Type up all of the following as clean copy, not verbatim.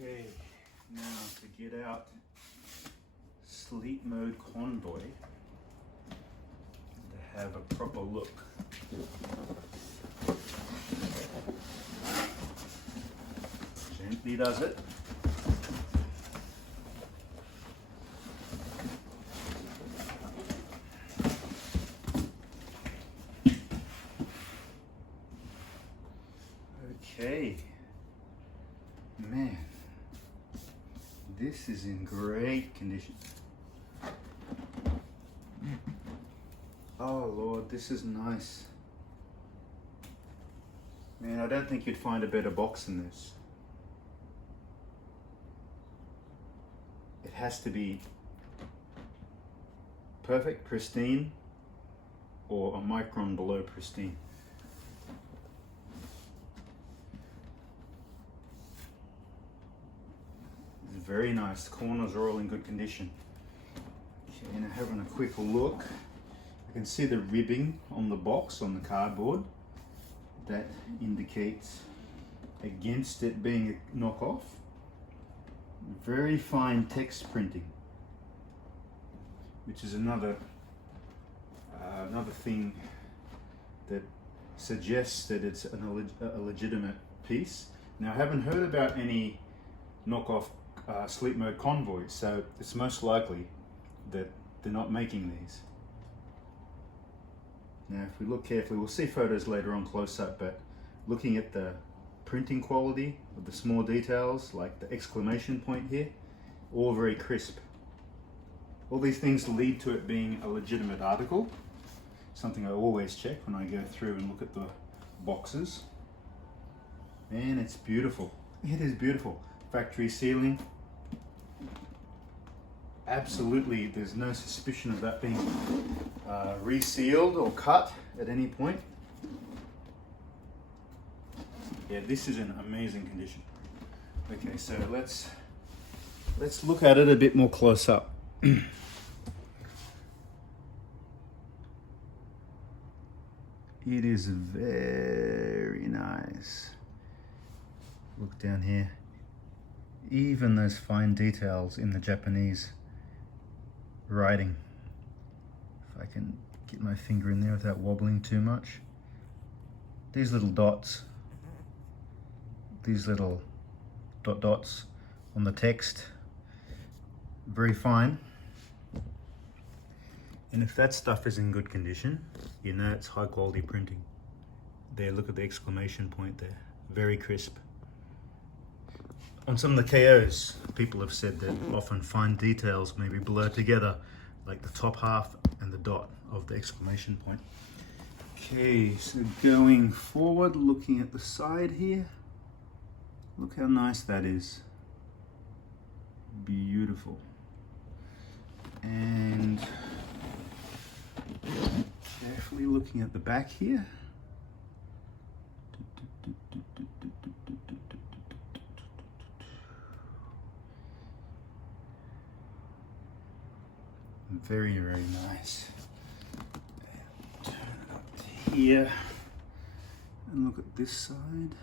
Okay, now to get out sleep mode convoy to have a proper look. Gently does it. Okay, man, this is in great condition. Oh Lord, this is nice. Man, I don't think you'd find a better box than this. It has to be perfect, pristine, or a micron below pristine. It's very nice. The corners are all in good condition. Okay, now having a quick look, I can see the ribbing on the box, on the cardboard. That indicates against it being a knockoff. Very fine text printing, which is another thing that suggests that it's a legitimate piece. Now, I haven't heard about any knockoff sleep mode convoys, so it's most likely that they're not making these. Now, if we look carefully, we'll see photos later on close up, but looking at the printing quality of the small details, like the exclamation point here, all very crisp. All these things lead to it being a legitimate article, something I always check when I go through and look at the boxes. Man, it's beautiful. It is beautiful. Factory sealing. Absolutely, there's no suspicion of that being resealed or cut at any point. Yeah, this is in amazing condition. Okay, so let's look at it a bit more close up. It is very nice. Look down here. Even those fine details in the Japanese writing. If I can get my finger in there without wobbling too much. These little dots. These little dots on the text. Very fine. And if that stuff is in good condition, you know it's high quality printing. There, look at the exclamation point there. Very crisp. On some of the KOs, people have said that often fine details may be blurred together, like the top half and the dot of the exclamation point. Okay, so going forward, looking at the side here, look how nice that is. Beautiful. And carefully looking at the back here. Very, very nice. Turn it up to here and look at this side.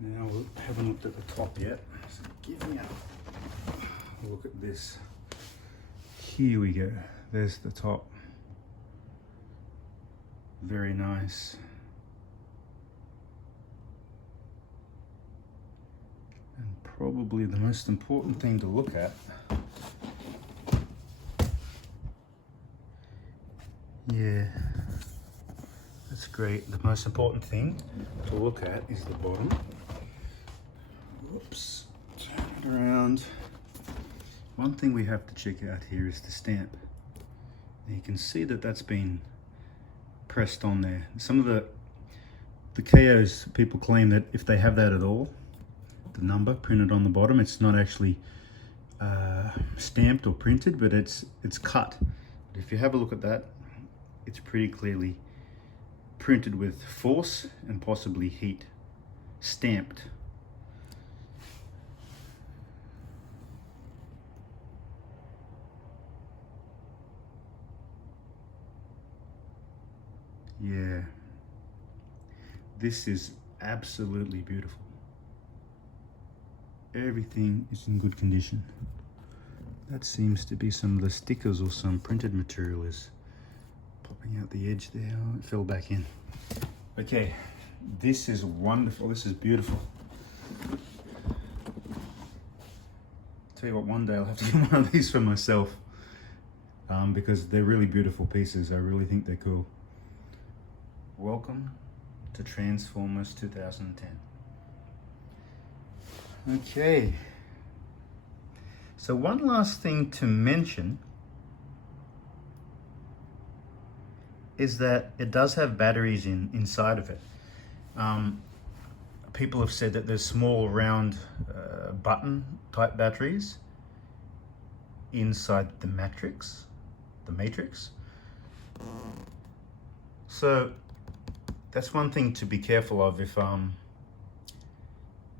Now we haven't looked at the top yet, so give me a look at this. Here we go. There's the top. Very nice. And probably the most important thing to look at, yeah, that's great. The most important thing to look at is the bottom. Whoops, turn it around. One thing we have to check out here is the stamp. And you can see that that's been pressed on there. Some of the KOs, people claim that if they have that at all, the number printed on the bottom, it's not actually stamped or printed, but it's cut. But if you have a look at that, it's pretty clearly printed with force and possibly heat, stamped. Yeah, this is absolutely beautiful. Everything is in good condition. That seems to be some of the stickers or some printed material is popping out the edge there. Oh, it fell back in. Okay, this is wonderful. This is beautiful. Tell you what, one day I'll have to get one of these for myself because they're really beautiful pieces. I really think they're cool. Welcome to Transformers 2010. Okay, so one last thing to mention is that it does have batteries inside of it. People have said that there's small round button type batteries inside the matrix. So that's one thing to be careful of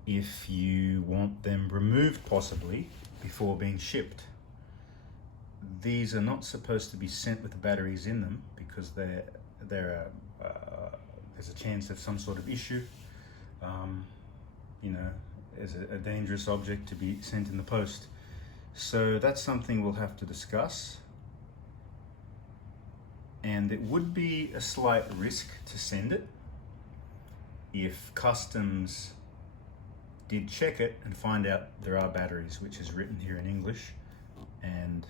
if you want them removed possibly before being shipped. These are not supposed to be sent with the batteries in them because there's a chance of some sort of issue. You know, as a dangerous object to be sent in the post. So that's something we'll have to discuss. And it would be a slight risk to send it if customs did check it and find out there are batteries, which is written here in English, and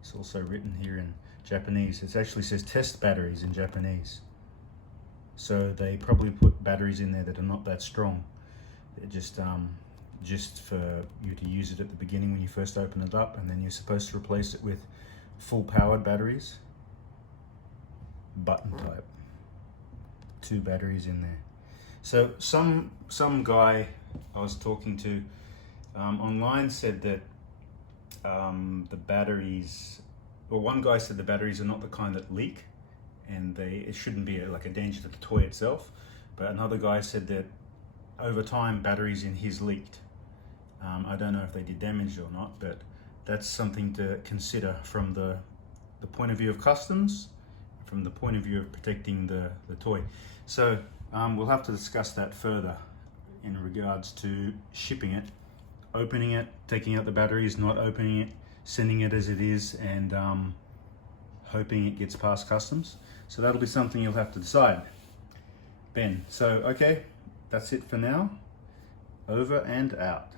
it's also written here in Japanese. It actually says test batteries in Japanese. So they probably put batteries in there that are not that strong. They're just for you to use it at the beginning when you first open it up, and then you're supposed to replace it with full powered batteries, button type, 2 batteries in there. So some guy I was talking to online said that the batteries, well, one guy said the batteries are not the kind that leak, and it shouldn't be like a danger to the toy itself. But another guy said that over time batteries in his leaked. I don't know if they did damage or not, but that's something to consider from the point of view of customs, from the point of view of protecting the toy. So we'll have to discuss that further in regards to shipping it, opening it, taking out the batteries, not opening it, sending it as it is, and hoping it gets past customs. So that'll be something you'll have to decide, Ben. So, okay, that's it for now. Over and out.